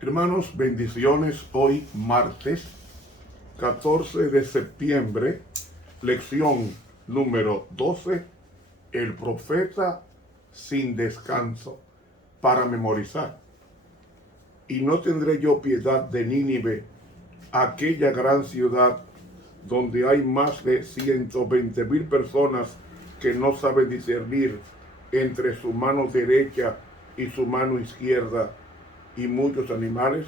Hermanos, bendiciones. Hoy martes 14 de septiembre, lección número 12, el profeta sin descanso, para memorizar. Y no tendré yo piedad de Nínive, aquella gran ciudad donde hay más de 120,000 personas que no saben discernir entre su mano derecha y su mano izquierda, y muchos animales.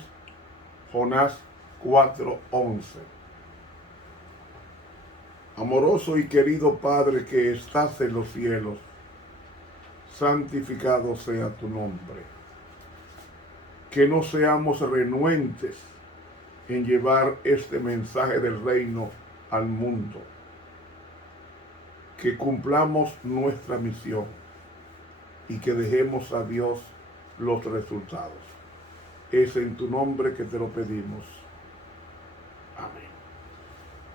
Jonás 4:11. Amoroso y querido Padre que estás en los cielos, santificado sea tu nombre. Que no seamos renuentes en llevar este mensaje del reino al mundo. Que cumplamos nuestra misión y que dejemos a Dios los resultados. Es en tu nombre que te lo pedimos. Amén.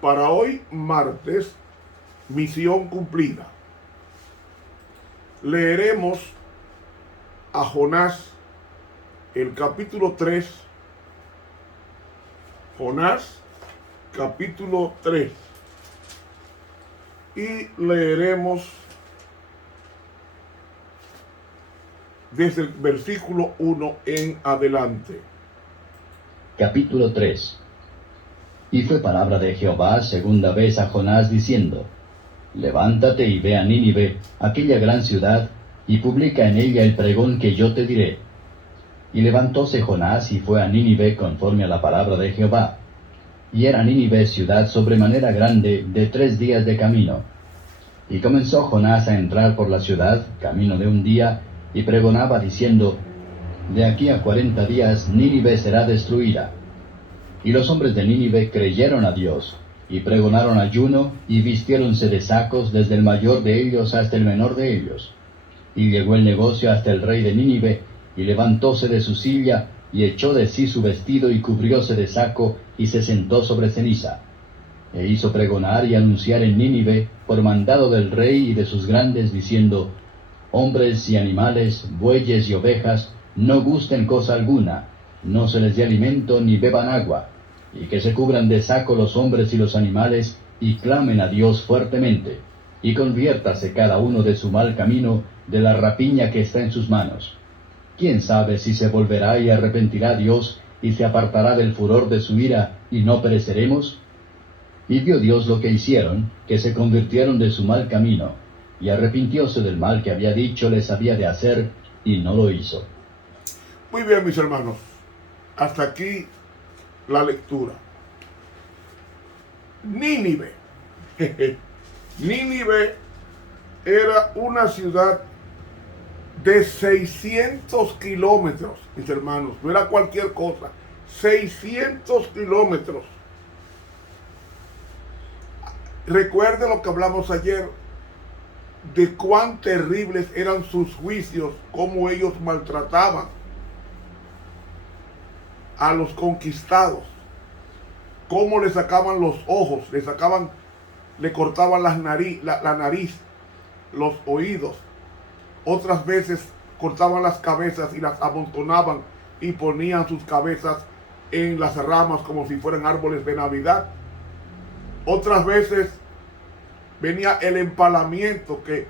Para hoy, martes, misión cumplida. Leeremos a Jonás, el capítulo 3. Jonás, capítulo 3. Y leeremos desde el versículo 1 en adelante. Capítulo 3. Y fue palabra de Jehová segunda vez a Jonás diciendo: Levántate y ve a Nínive, aquella gran ciudad, y publica en ella el pregón que yo te diré. Y levantóse Jonás y fue a Nínive conforme a la palabra de Jehová. Y era Nínive ciudad sobremanera grande, de 3 días de camino. Y comenzó Jonás a entrar por la ciudad, camino de un día, y pregonaba diciendo: De aquí a 40 días Nínive será destruida. Y los hombres de Nínive creyeron a Dios, y pregonaron ayuno, y vistiéronse de sacos desde el mayor de ellos hasta el menor de ellos. Y llegó el negocio hasta el rey de Nínive, y levantóse de su silla, y echó de sí su vestido, y cubrióse de saco, y se sentó sobre ceniza. E hizo pregonar y anunciar en Nínive, por mandado del rey y de sus grandes, diciendo: Hombres y animales, bueyes y ovejas, no gusten cosa alguna, no se les dé alimento ni beban agua, y que se cubran de saco los hombres y los animales, y clamen a Dios fuertemente, y conviértase cada uno de su mal camino, de la rapiña que está en sus manos. ¿Quién sabe si se volverá y arrepentirá Dios, y se apartará del furor de su ira, y no pereceremos? Y vio Dios lo que hicieron, que se convirtieron de su mal camino, y arrepintióse del mal que había dicho les había de hacer, y no lo hizo. Muy bien, mis hermanos. Hasta aquí la lectura. Nínive. Nínive era una ciudad de 600 kilómetros, mis hermanos. No era cualquier cosa. 600 kilómetros. Recuerden lo que hablamos ayer, de cuán terribles eran sus juicios, cómo ellos maltrataban a los conquistados, cómo le sacaban los ojos, le cortaban la nariz, los oídos. Otras veces cortaban las cabezas y las amontonaban y ponían sus cabezas en las ramas como si fueran árboles de Navidad. Otras veces venía el empalamiento, que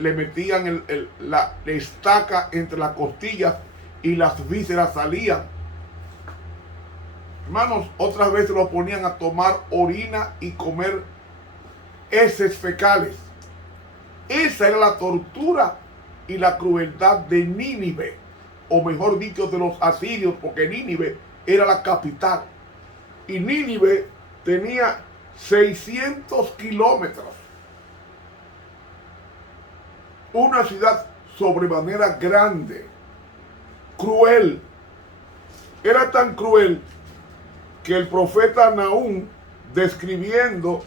le metían la estaca entre las costillas y las vísceras salían. Hermanos, otras veces lo ponían a tomar orina y comer heces fecales. Esa era la tortura y la crueldad de Nínive, o mejor dicho, de los asirios, porque Nínive era la capital. Y Nínive tenía 600 kilómetros. Una ciudad sobremanera grande, cruel. Era tan cruel que el profeta Nahum, describiendo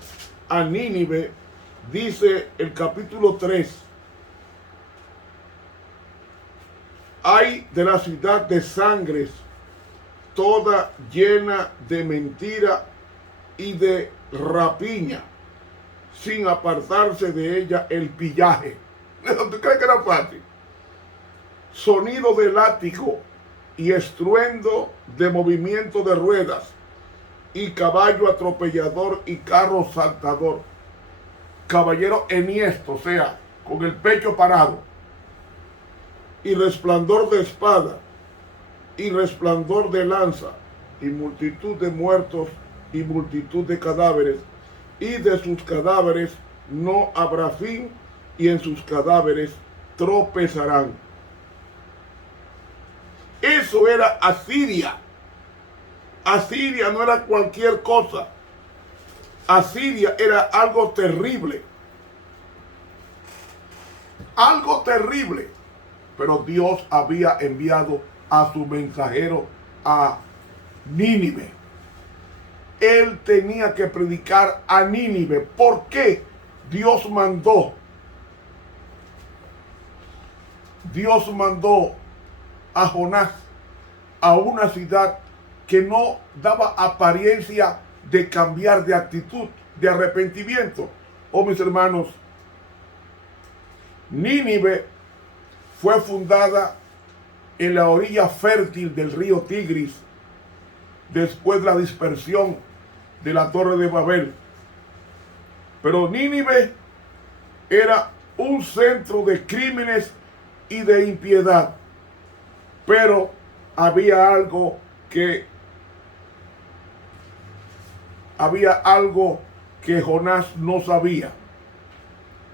a Nínive, dice el capítulo 3: Ay de la ciudad de sangres, toda llena de mentira y de rapiña, sin apartarse de ella el pillaje. ¿Tú crees que era fácil? Sonido de látigo y estruendo de movimiento de ruedas y caballo atropellador y carro saltador. Caballero enhiesto, o sea, con el pecho parado, y resplandor de espada, y resplandor de lanza, y multitud de muertos, y multitud de cadáveres, y de sus cadáveres no habrá fin, y en sus cadáveres tropezarán. Eso era Asiria. Asiria no era cualquier cosa. Asiria era algo terrible. Algo terrible. Pero Dios había enviado a su mensajero a Nínive. Él tenía que predicar a Nínive. ¿Por qué? Dios mandó a Jonás a una ciudad que no daba apariencia de cambiar de actitud, de arrepentimiento. Oh, mis hermanos, Nínive fue fundada en la orilla fértil del río Tigris después de la dispersión de la Torre de Babel. Pero Nínive era un centro de crímenes y de impiedad. Pero había algo que Jonás no sabía.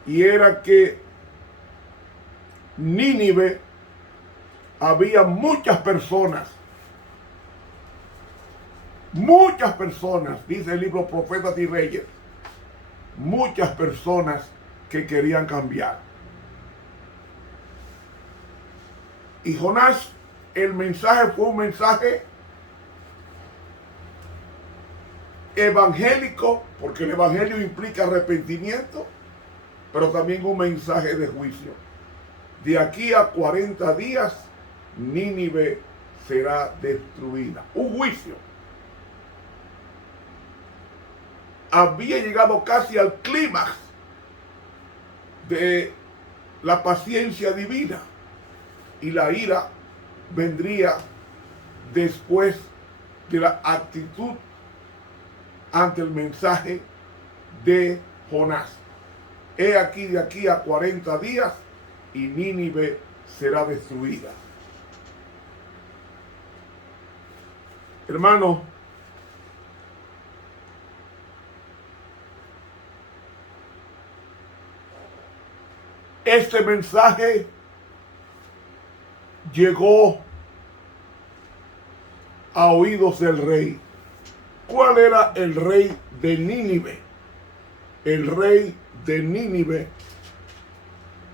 Y era que Nínive había muchas personas, dice el libro Profetas y Reyes, muchas personas que querían cambiar. Y Jonás, el mensaje fue un mensaje evangélico, porque el evangelio implica arrepentimiento, pero también un mensaje de juicio. De aquí a 40 días, Nínive será destruida. Un juicio. Había llegado casi al clímax de la paciencia divina. Y la ira vendría después de la actitud ante el mensaje de Jonás. He aquí de aquí a 40 días y Nínive será destruida. Hermano, este mensaje llegó a oídos del rey. ¿Cuál era el rey de Nínive? El rey de Nínive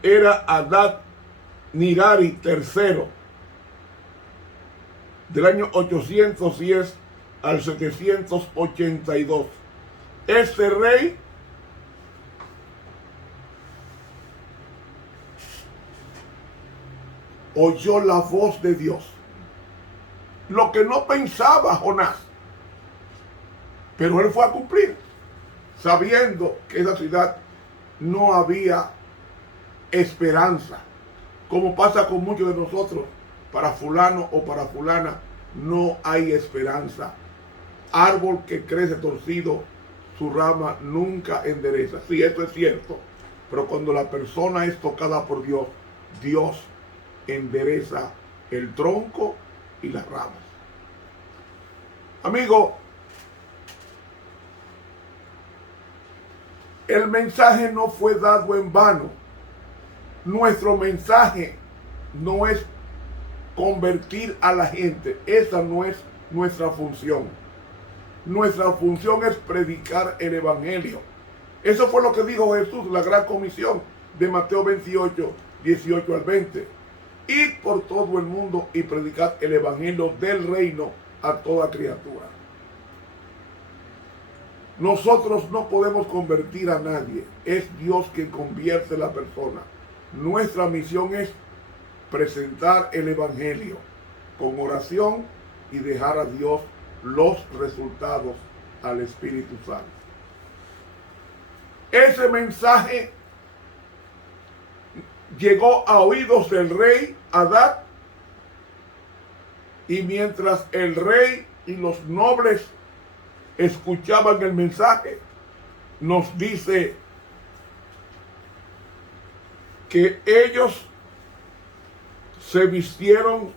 era Adad Nirari III, del año 810 al 782. Este rey oyó la voz de Dios, lo que no pensaba Jonás, pero él fue a cumplir, sabiendo que esa ciudad no había esperanza, como pasa con muchos de nosotros. Para fulano o para fulana no hay esperanza. Árbol que crece torcido, su rama nunca endereza. Sí, eso es cierto, pero cuando la persona es tocada por Dios, Dios endereza el tronco y las ramas. Amigo, el mensaje no fue dado en vano. Nuestro mensaje no es convertir a la gente. Esa no es nuestra función. Nuestra función es predicar el evangelio. Eso fue lo que dijo Jesús, la gran comisión de Mateo 28, 18 al 20. Id por todo el mundo y predicad el evangelio del reino a toda criatura. Nosotros no podemos convertir a nadie. Es Dios quien convierte a la persona. Nuestra misión es presentar el evangelio con oración y dejar a Dios los resultados al Espíritu Santo. Ese mensaje llegó a oídos del rey Hadad, y mientras el rey y los nobles escuchaban el mensaje, nos dice que ellos se vistieron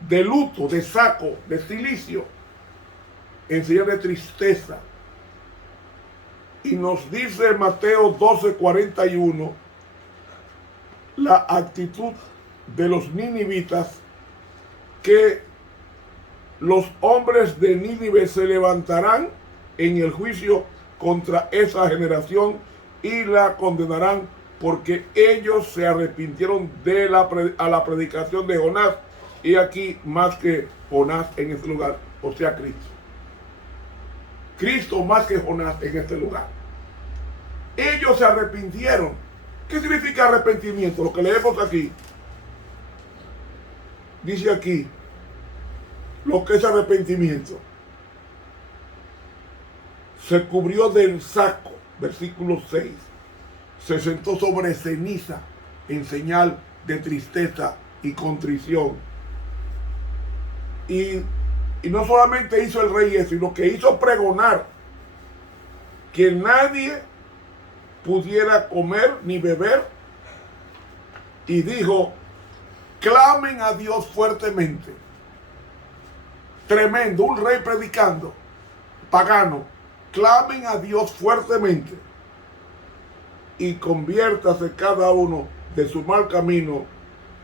de luto, de saco, de cilicio, en señal de tristeza. Y nos dice Mateo 12:41 la actitud de los ninivitas, que los hombres de Nínive se levantarán en el juicio contra esa generación y la condenarán, porque ellos se arrepintieron a la predicación de Jonás, y aquí más que Jonás en este lugar, o sea Cristo. Cristo más que Jonás en este lugar. Ellos se arrepintieron. ¿Qué significa arrepentimiento? Lo que leemos aquí. Dice aquí lo que es arrepentimiento. Se cubrió del saco, versículo 6. Se sentó sobre ceniza en señal de tristeza y contrición. Y no solamente hizo el rey eso, sino que hizo pregonar que nadie pudiera comer ni beber, y dijo: clamen a Dios fuertemente. Tremendo, un rey predicando, pagano. Clamen a Dios fuertemente y conviértase cada uno de su mal camino,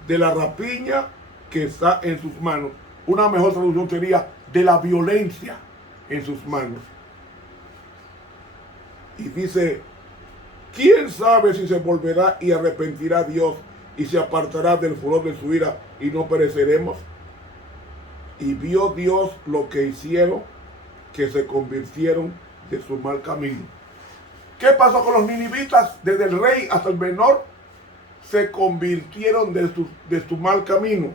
de la rapiña que está en sus manos. Una mejor traducción sería de la violencia en sus manos. Y dice: ¿quién sabe si se volverá y arrepentirá Dios y se apartará del furor de su ira y no pereceremos? Y vio Dios lo que hicieron, que se convirtieron de su mal camino. ¿Qué pasó con los ninivitas? Desde el rey hasta el menor se convirtieron de su mal camino.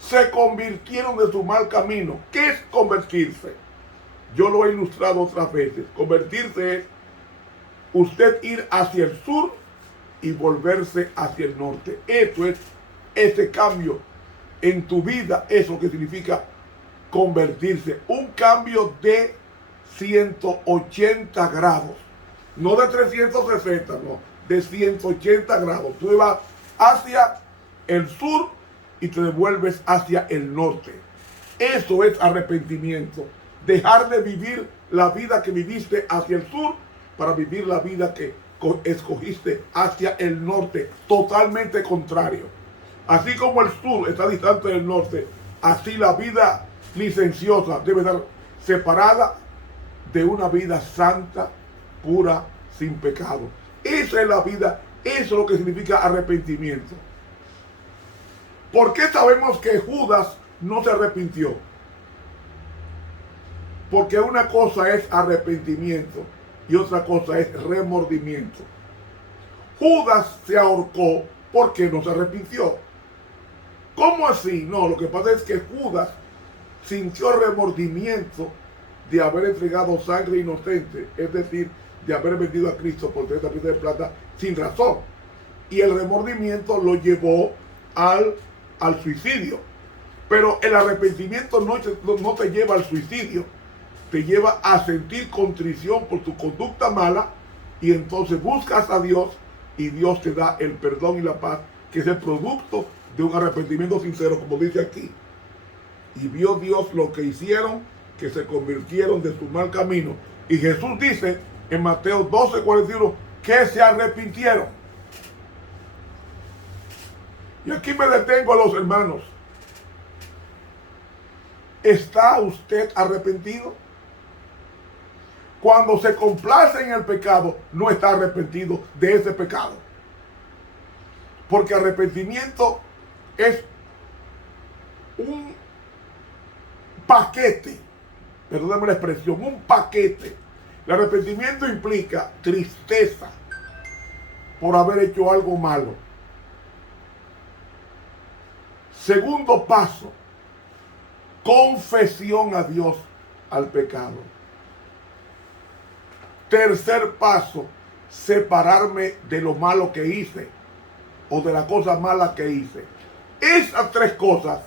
Se convirtieron de su mal camino. ¿Qué es convertirse? Yo lo he ilustrado otras veces. Convertirse es usted ir hacia el sur y volverse hacia el norte. Eso es ese cambio en tu vida. Eso que significa convertirse. Un cambio de 180 grados. No de 360, no. De 180 grados. Tú vas hacia el sur y te devuelves hacia el norte. Eso es arrepentimiento. Dejar de vivir la vida que viviste hacia el sur para vivir la vida que escogiste hacia el norte. Totalmente contrario. Así como el sur está distante del norte, así la vida licenciosa debe estar separada de una vida santa, pura, sin pecado. Esa es la vida, eso es lo que significa arrepentimiento. ¿Por qué sabemos que Judas no se arrepintió? Porque una cosa es arrepentimiento y otra cosa es remordimiento. Judas se ahorcó porque no se arrepintió. ¿Cómo así? No, lo que pasa es que Judas sintió remordimiento de haber entregado sangre inocente, es decir, de haber vendido a Cristo por 30 piezas de plata sin razón. Y el remordimiento lo llevó al suicidio. Pero el arrepentimiento no te lleva al suicidio, te lleva a sentir contrición por tu conducta mala, y entonces buscas a Dios y Dios te da el perdón y la paz, que es el producto de un arrepentimiento sincero, como dice aquí. Y vio Dios lo que hicieron, que se convirtieron de su mal camino. Y Jesús dice en Mateo 12:41 que se arrepintieron. Y aquí me detengo a los hermanos. ¿Está usted arrepentido? Cuando se complace en el pecado, no está arrepentido de ese pecado. Porque arrepentimiento es un paquete, perdóname la expresión, un paquete. El arrepentimiento implica tristeza por haber hecho algo malo. Segundo paso, confesión a Dios al pecado. Tercer paso, separarme de lo malo que hice o de la cosa mala que hice. Esas tres cosas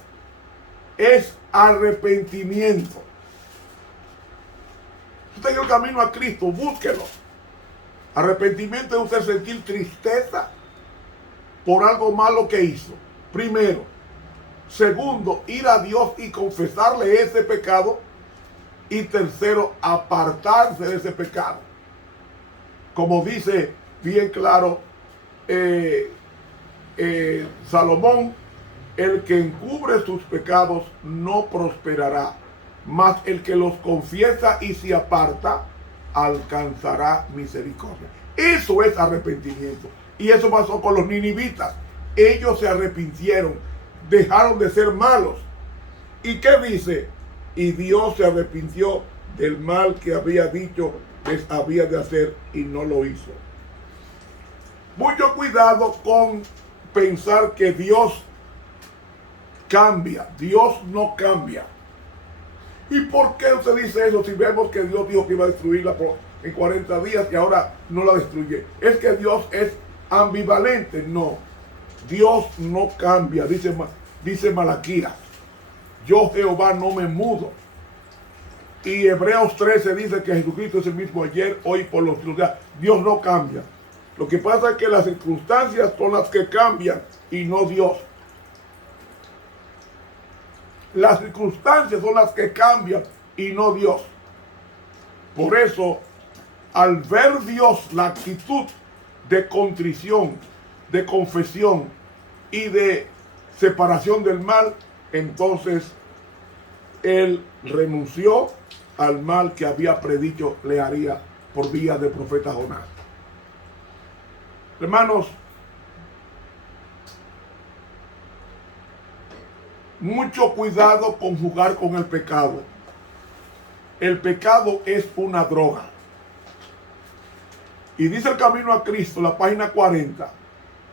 es arrepentimiento. Usted en el camino a Cristo, búsquelo. Arrepentimiento es usted sentir tristeza por algo malo que hizo. Primero. Segundo, ir a Dios y confesarle ese pecado. Y tercero, apartarse de ese pecado. Como dice bien claro Salomón, el que encubre sus pecados no prosperará, mas el que los confiesa y se aparta alcanzará misericordia. Eso es arrepentimiento. Y eso pasó con los ninivitas. Ellos se arrepintieron, dejaron de ser malos. ¿Y qué dice? Y Dios se arrepintió del mal que había dicho les había de hacer y no lo hizo. Mucho cuidado con pensar que Dios cambia. Dios no cambia. ¿Y por qué usted dice eso si vemos que Dios dijo que iba a destruirla en 40 días y ahora no la destruye? ¿Es que Dios es ambivalente? No. Dios no cambia, dice Malaquías. Yo Jehová no me mudo. Y Hebreos 13 dice que Jesucristo es el mismo ayer, hoy, por los siglos. Dios no cambia. Lo que pasa es que las circunstancias son las que cambian y no Dios. Las circunstancias son las que cambian y no Dios. Por eso, al ver Dios la actitud de contrición, de confesión y de separación del mal, entonces Él renunció al mal que había predicho le haría por vía del profeta Jonás. Hermanos, mucho cuidado con jugar con el pecado. El pecado es una droga. Y dice el Camino a Cristo, la página 40,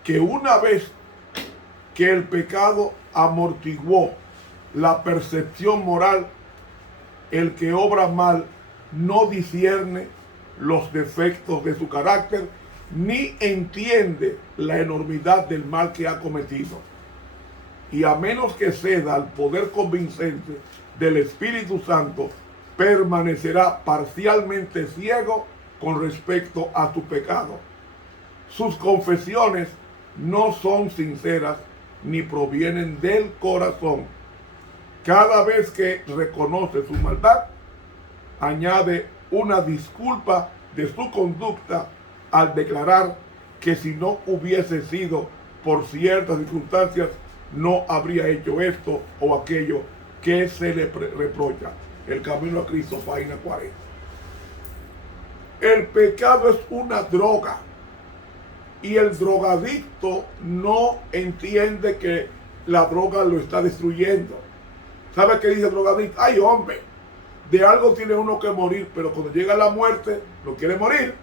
que una vez que el pecado amortiguó la percepción moral, el que obra mal no discierne los defectos de su carácter, ni entiende la enormidad del mal que ha cometido. Y a menos que ceda al poder convincente del Espíritu Santo, permanecerá parcialmente ciego con respecto a su pecado. Sus confesiones no son sinceras ni provienen del corazón. Cada vez que reconoce su maldad, añade una disculpa de su conducta al declarar que si no hubiese sido por ciertas circunstancias, no habría hecho esto o aquello que se le reprocha. El Camino a Cristo, página 40. El pecado es una droga y el drogadicto no entiende que la droga lo está destruyendo. ¿Sabe qué dice el drogadicto? Ay, hombre, de algo tiene uno que morir, pero cuando llega la muerte, no quiere morir.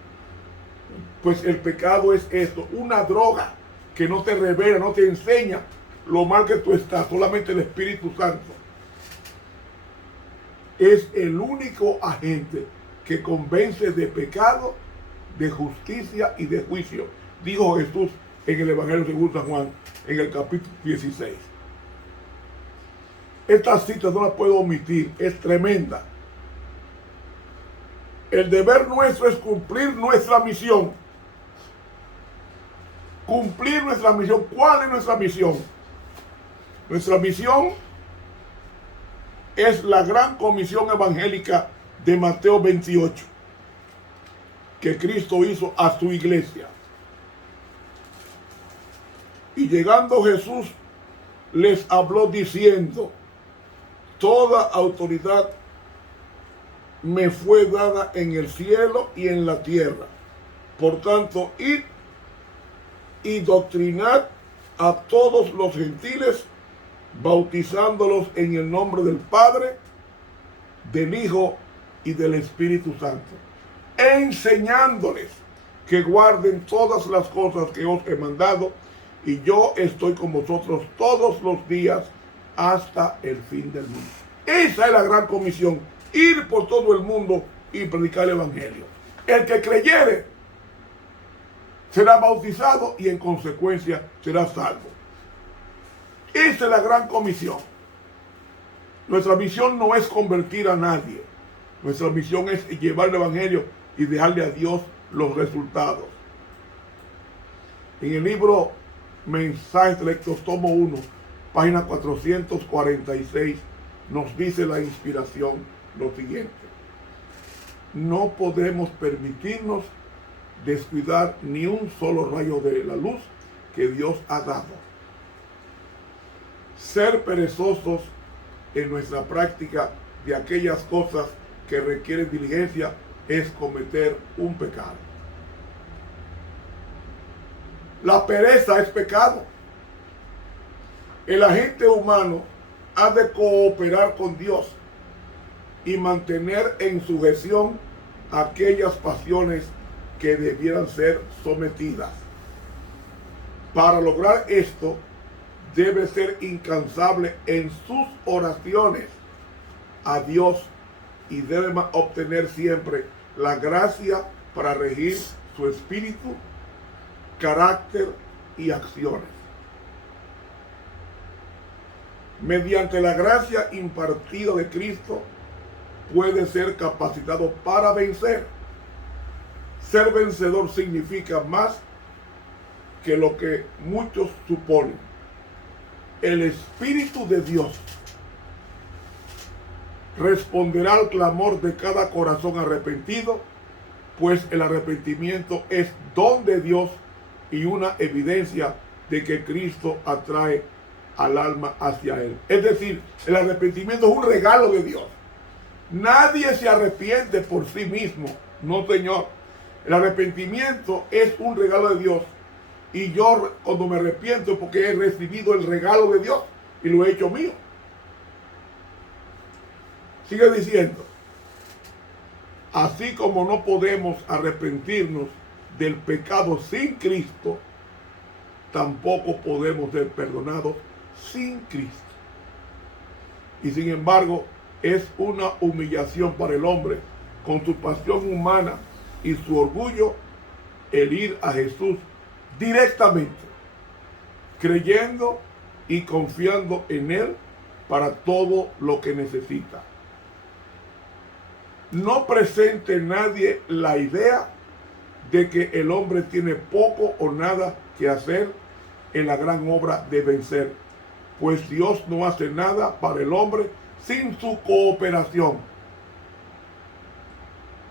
Pues el pecado es esto, una droga que no te revela, no te enseña lo mal que tú estás. Solamente el Espíritu Santo es el único agente que convence de pecado, de justicia y de juicio. Dijo Jesús en el Evangelio según San Juan, en el capítulo 16. Esta cita no la puedo omitir, es tremenda. El deber nuestro es cumplir nuestra misión. Cumplir nuestra misión. ¿Cuál es nuestra misión? Nuestra misión es la gran comisión evangélica de Mateo 28, que Cristo hizo a su iglesia. Y llegando Jesús les habló diciendo: toda autoridad me fue dada en el cielo y en la tierra. Por tanto, id y doctrinad a todos los gentiles, bautizándolos en el nombre del Padre, del Hijo y del Espíritu Santo, enseñándoles que guarden todas las cosas que os he mandado, y yo estoy con vosotros todos los días hasta el fin del mundo. Esa es la gran comisión, ir por todo el mundo y predicar el Evangelio. El que creyere será bautizado y en consecuencia será salvo. Esa es la gran comisión. Nuestra misión no es convertir a nadie. Nuestra misión es llevar el evangelio y dejarle a Dios los resultados. En el libro Mensajes Selectos, tomo 1, página 446, nos dice la inspiración lo siguiente: no podemos permitirnos descuidar ni un solo rayo de la luz que Dios ha dado. Ser perezosos en nuestra práctica de aquellas cosas que requieren diligencia es cometer un pecado. La pereza es pecado. El agente humano ha de cooperar con Dios y mantener en sujeción aquellas pasiones que debieran ser sometidas. Para lograr esto, debe ser incansable en sus oraciones a Dios y debe obtener siempre la gracia para regir su espíritu, carácter y acciones. Mediante la gracia impartida de Cristo, puede ser capacitado para vencer. Ser vencedor significa más que lo que muchos suponen. El Espíritu de Dios responderá al clamor de cada corazón arrepentido, pues el arrepentimiento es don de Dios y una evidencia de que Cristo atrae al alma hacia Él. Es decir, el arrepentimiento es un regalo de Dios. Nadie se arrepiente por sí mismo, no, señor. El arrepentimiento es un regalo de Dios. Y yo cuando me arrepiento es porque he recibido el regalo de Dios y lo he hecho mío. Sigue diciendo: así como no podemos arrepentirnos del pecado sin Cristo, tampoco podemos ser perdonados sin Cristo. Y sin embargo, es una humillación para el hombre, con su pasión humana y su orgullo, el ir a Jesús directamente, creyendo y confiando en Él para todo lo que necesita. No presente nadie la idea de que el hombre tiene poco o nada que hacer en la gran obra de vencer, pues Dios no hace nada para el hombre sin su cooperación.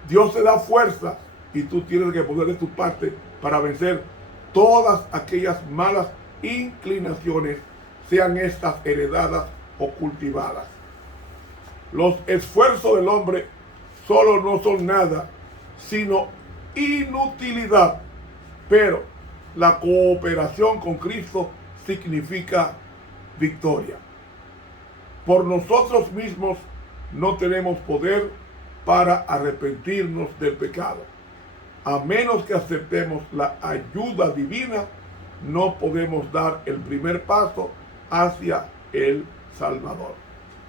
Dios te da fuerza y tú tienes que poner de tu parte para vencer todas aquellas malas inclinaciones, sean estas heredadas o cultivadas. Los esfuerzos del hombre solo no son nada, sino inutilidad, pero la cooperación con Cristo significa victoria. Por nosotros mismos no tenemos poder para arrepentirnos del pecado. A menos que aceptemos la ayuda divina, no podemos dar el primer paso hacia el Salvador.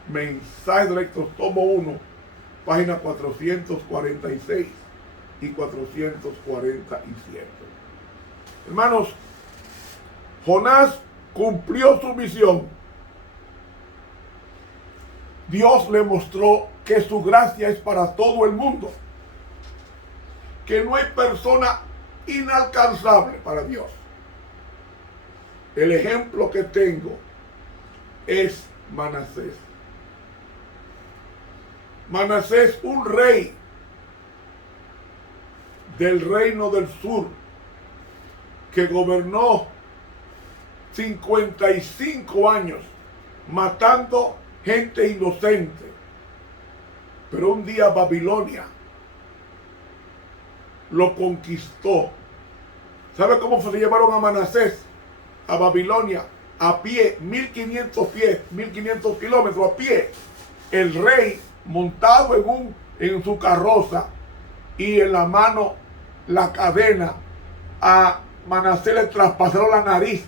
Mensajes Selectos, tomo 1, página 446 y 447. Hermanos, Jonás cumplió su misión. Dios le mostró que su gracia es para todo el mundo, que no hay persona inalcanzable para Dios. El ejemplo que tengo es Manasés. Manasés, un rey del reino del sur, que gobernó 55 años matando gente inocente. Pero un día Babilonia lo conquistó. ¿Sabe cómo se llevaron a Manasés a Babilonia? A pie, 1500 kilómetros a pie. El rey montado en su carroza y en la mano la cadena. A Manasés le traspasaron la nariz,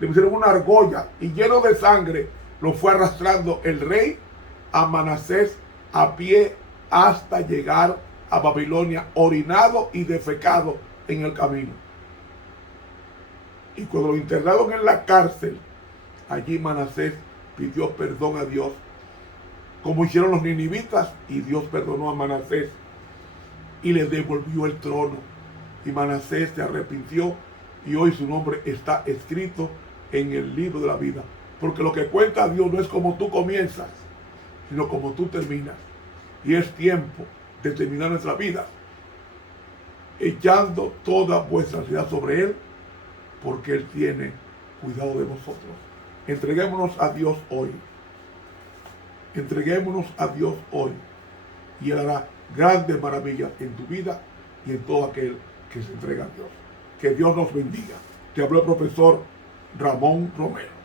le pusieron una argolla y lleno de sangre lo fue arrastrando el rey a Manasés a pie hasta llegar a Babilonia, orinado y defecado en el camino. Y cuando lo internaron en la cárcel, allí Manasés pidió perdón a Dios, como hicieron los ninivitas, y Dios perdonó a Manasés y le devolvió el trono. Y Manasés se arrepintió y hoy su nombre está escrito en el libro de la vida. Porque lo que cuenta Dios no es como tú comienzas, sino como tú terminas. Y es tiempo de terminar nuestra vida echando toda vuestra ansiedad sobre Él, porque Él tiene cuidado de nosotros. Entreguémonos a Dios hoy. Entreguémonos a Dios hoy. Y Él hará grandes maravillas en tu vida y en todo aquel que se entrega a Dios. Que Dios nos bendiga. Te habló el profesor Ramón Romero.